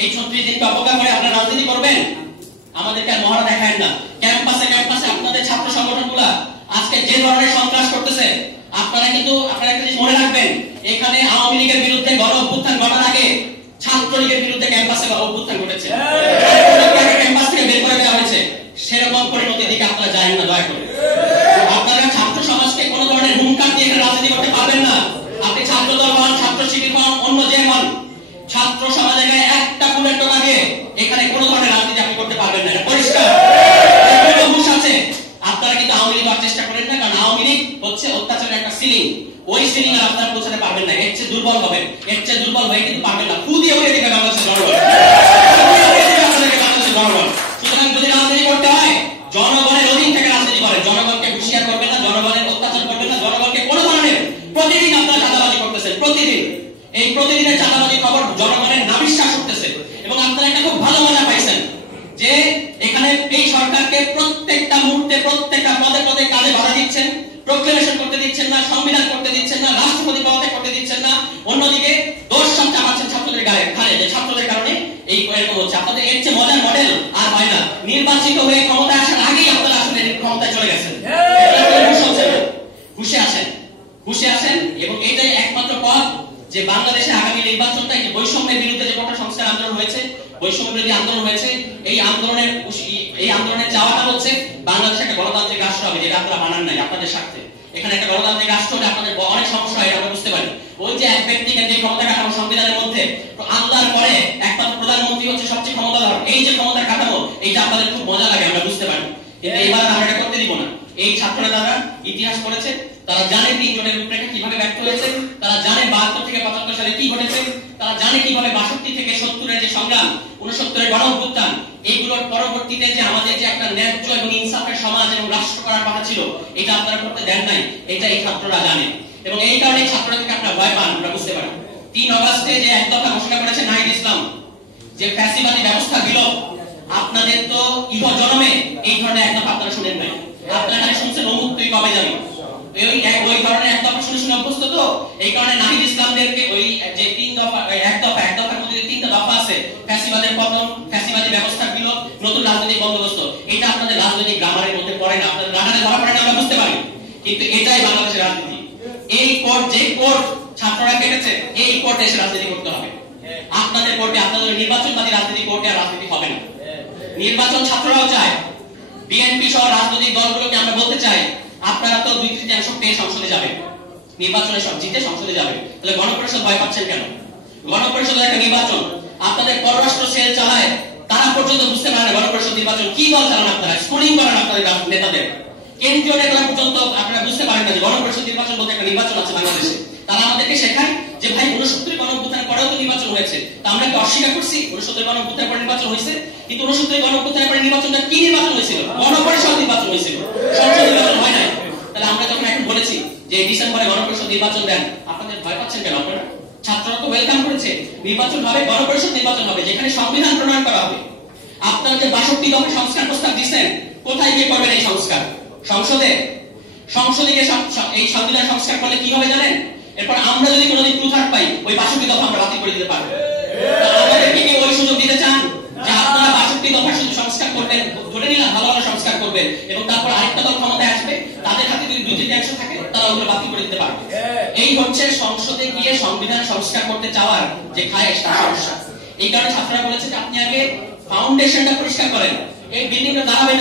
এই 36 দিনকে অবজ্ঞা করে আপনারা রাজনীতি করবেন? আমাদেরকে মহড়া দেখায় না। ক্যাম্পাসে ক্যাম্পাসে আপনাদের ছাত্র সংগঠনগুলো আজকে যে ধরনের সন্ত্রাস করতেছে, আপনারা একটা জিনিস মনে রাখবেন, এখানে আওয়ামী লীগের বিরুদ্ধে গণ অভ্যুত্থান ঘটার আগে ছাত্রলীগের বিরুদ্ধে ক্যাম্পাসে গণ অভ্যুত্থান ঘটেছে, ক্যাম্পাস থেকে বের করে দেওয়া হয়েছে। সেরকম পরিণতির দিকে আপনারা যাবেন না, দয়া করে। আপনারা ছাত্র সমাজকে কোন ধরনের হুঙ্কার দিয়ে এখানে রাজনীতি করতে পারবেন না। আপনি ছাত্র দল হন, ছাত্র শিবির হন, অন্য যে হন, ছাত্র সমাজের গায়ে একটা ফুলের টোকা দিয়ে এখানে কোন ধরনের রাজনীতি আপনি করতে পারবেন না, এটা পরিষ্কার। আছে আপনারা কিন্তু আওয়ামী লীগ হওয়ার চেষ্টা করেন না, কারণ আওয়ামী লীগ হচ্ছে অত্যাচারের একটা সিলিং, ওই সিলিং আর আপনারা পৌঁছাতে পারবেন না। এর চেয়ে দুর্বল হবেন, এর চেয়ে দুর্বল হয়ে কিন্তু পারবেন না। ফু দিয়ে উড়িয়ে দিবে বাংলাদেশের জনগণ। সুতরাং যদি রাজনীতি করতে হয়, জনগণের অধীন থেকে রাজনীতি করেন। জনগণকে হুঁশিয়ার করবেন না, জনগণের অত্যাচার করবেন না, জনগণকে কোন ধরনের প্রতিদিন আপনারা চাঁদাবাজি করতেছেন, প্রতিদিন এই প্রতিদিনের চাঁদাবাজি খবর জনগণের নাবিশ্বাস উঠতেছে। এবং আপনারা একটা খুব ভালো মজা পাইছেন যে এখানে এই সরকারকে প্রত্যেকটা মুহূর্তে প্রত্যেকটা পদে পদে কাজে বাধা দিচ্ছেন, প্রোক্লেমেশন করতে দিচ্ছেন না, সংবিধান করতে দিচ্ছেন না, রাষ্ট্রপতি পদে করতে দিচ্ছেন না। অন্যদিকে দোষ সব চাপাচ্ছেন ছাত্রদের গায়ে, যে ছাত্রদের কারণে এই এরকম হচ্ছে। আপনাদের এর চেয়ে মজার মডেল আর হয় না। নির্বাচিত হয়ে ক্ষমতায় আসার আগেই আপনারা আসলে ক্ষমতায় চলে গেছেন, ঘুষে আসেন। এবং এইটাই একমাত্র পথ যে বাংলাদেশে আগামী নির্বাচনটা যে বৈষম্যের বিরুদ্ধে যে কোটা সংস্কার আন্দোলন হয়েছে, বৈষম্য বিরোধী আন্দোলন হয়েছে, এই আন্দোলনের চাওয়াটা হচ্ছে বাংলাদেশে একটা গণতান্ত্রিক রাষ্ট্র হবে, যেটা আপনারা বানান নাই আপনাদের স্বার্থে। এখানে একটা গণতান্ত্রিক রাষ্ট্র হলে আপনাদের অনেক সমস্যা হয়, আমরা বুঝতে পারি। ওই যে এক ব্যক্তিকে যে ক্ষমতা কাঠামো সংবিধানের মধ্যে আল্লাহর পরে একমাত্র প্রধানমন্ত্রী হচ্ছে সবচেয়ে ক্ষমতাধর, এই যে ক্ষমতার কাঠামো, এইটা আপনাদের খুব মজা লাগে, আমরা বুঝতে পারি। কিন্তু এবার আমরা এটা করতে দিব না। এই ছাত্ররা তারা ইতিহাস পড়েছে, তারা জানে 3 জনের রূপরেখা কিভাবে ব্যক্ত হয়েছে, তারা জানে 72 থেকে 75 সালে কি ঘটেছে, তারা জানে কিভাবে 62 থেকে 70 যে সংগ্রাম, 69 এর গণ অভ্যুত্থান, এইগুলোর পরবর্তীতে যে আমাদের যে একটা ন্যায্য এবং ইনসাফের সমাজ এবং রাষ্ট্র করার কথা ছিল, এটা আপনারা করতে দেন নাই। এটা এই ছাত্ররা জানে এবং এই কারণে ছাত্রদেরকে আপনারা ভয় পান, আমরা বুঝতে পারি। 3 আগস্টে যে এক দফা ঘোষণা করেছে নাহিদ ইসলাম, যে ফ্যাসিবাদী ব্যবস্থা বিলোপ, আপনাদের তো ইহ জন্মে এই ধরনের এক দফা আপনারা শুনেন নাই। আপনারা খালি শুনছেন অমুক তুই কবে যাবি, ওই ধরনের এক দফা শুনে শুনে অভ্যস্ত। তো এই কারণে নাহিদ ইসলামদেরকে ওই যে 3 দফা এক দফার মধ্যে 3টা দফা আছে, ফ্যাসিবাদের পতন, ফ্যাসিবাদী ব্যবস্থার বিলোপ, নতুন রাজনৈতিক বন্দোবস্ত, এটা আপনাদের রাজনৈতিক গ্রামারের মধ্যে পড়ে না, আপনাদের রাডারে ধরা পড়ে না, আমরা বুঝতে পারি। কিন্তু এটাই বাংলাদেশের রাজনীতি। এই কোর্ট, যে কোর্ট ছাত্ররা কেটেছে, এই কোর্টে এসে রাজনীতি করতে হবে। আপনাদের কোর্টে, আপনাদের নির্বাচনবাদী রাজনীতি কোর্টে আর রাজনীতি হবে না। নির্বাচন ছাত্ররাও চায়, বিএনপি সহ রাজনৈতিক দলগুলোকে আমরা বলতে চাই, আপনারা তো 2/3 পেয়ে সংসদে যাবেন, নির্বাচনে সব জিতে সংসদে যাবেন, তাহলে গণপরিষদ ভয় পাচ্ছেন কেন? গণপরিষদের একটা নির্বাচন আপনাদের পররাষ্ট্র সেল চালায়, তারা পর্যন্ত বুঝতে পারে না গণপরিষদ নির্বাচন কি দল চালান আপনারা, স্কুলিং করেন আপনাদের নেতাদের, কেন্দ্রীয় নেতারা পর্যন্ত আপনারা বুঝতে পারেন না যে গণপরিষদ নির্বাচন বলতে একটা নির্বাচন আছে বাংলাদেশে। তারা আমাদেরকে শেখায় যে ভাই 69 গণঅভ্যুত্থানের পরেও তো নির্বাচন হয়েছে, তা আমরা কি অস্বীকার করছি? 69 গণঅভ্যুত্থানের পরে নির্বাচন হয়েছে, কিন্তু 69 গণঅভ্যুত্থানের পরে নির্বাচনটা কি নির্বাচন হয়েছিল? গণপরিষদ নির্বাচন হয়েছিল, সংসদ নির্বাচন হয় নাই। তাহলে আমরা যখন এখন বলেছি যে ডিসেম্বরে গণপরিষদ নির্বাচন দেন, আপনাদের ভয় পাচ্ছেন কেন? আপনারা ছাত্ররা তো ওয়েলকাম করেছে, নির্বাচন হবে, গণপরিষদ নির্বাচন হবে, যেখানে সংবিধান প্রণয়ন করা হবে। আপনারা যে 62 দফা সংস্কার প্রস্তাব দিচ্ছেন, কোথায় গিয়ে করবেন এই সংস্কার? সংসদে গিয়ে এই সংবিধান সংস্কার করলে কি হবে জানেন? এরপর আমরা যদি কোনোদিন 2/3 পাই, ওই 62 দফা আমরা বাতিল করে দিতে পারবো। আমাদেরকে কি ওই সুযোগ দিতে চান যে আপনারা 62 দফা শুধু সংস্কার করবেন, ধরে নিলাম ভালো ভালো সংস্কার করবেন, এবং তারপর আরেকটা দল ক্ষমতায় আসবে, তাদের হাতে যদি 2/3 থাকে, তারা ওগুলো বাতিল করে দিতে পারবে। এই হচ্ছে সংসদে গিয়ে সংবিধান সংস্কার করতে চাওয়ার যে খায়েশ, তার সমস্যা। এই কারণে ছাত্ররা বলেছে যে আপনি আগে ফাউন্ডেশনটা পরিষ্কার করেন, এই বিল্ডিংটা দাঁড়াবে না।